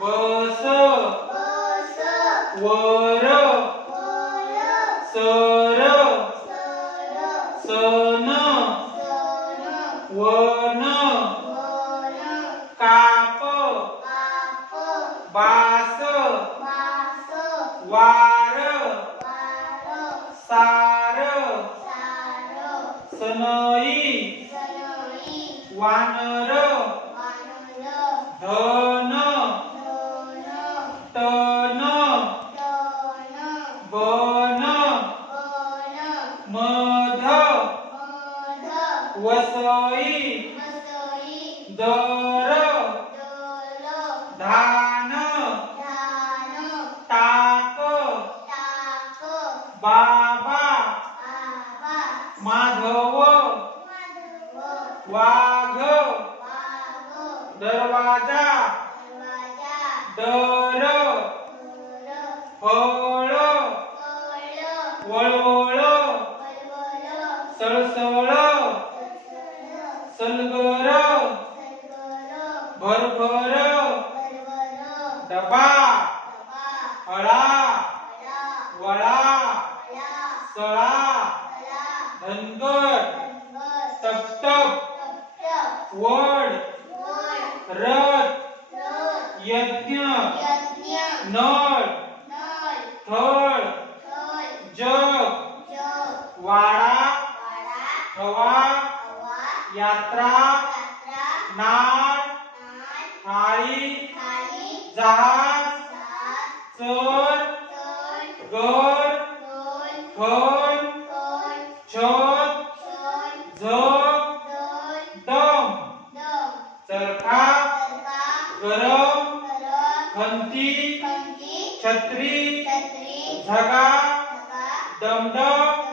बस वर sir sun one काप बास वार सार सनई वानर मध वसई दर धान टाक बाबा माधव वाघ दरवाजा दर फळ वळवळ सळसळ सलगर भरभर डबा हळा वळा सळा धनगर तपटप वड रथ यज्ञ नळ थळ जग वाड हवा यात्रा नाळ थाळी जहाज चर छत छड झग दोन दम चरखा गरम खंती छत्री झगा दमडम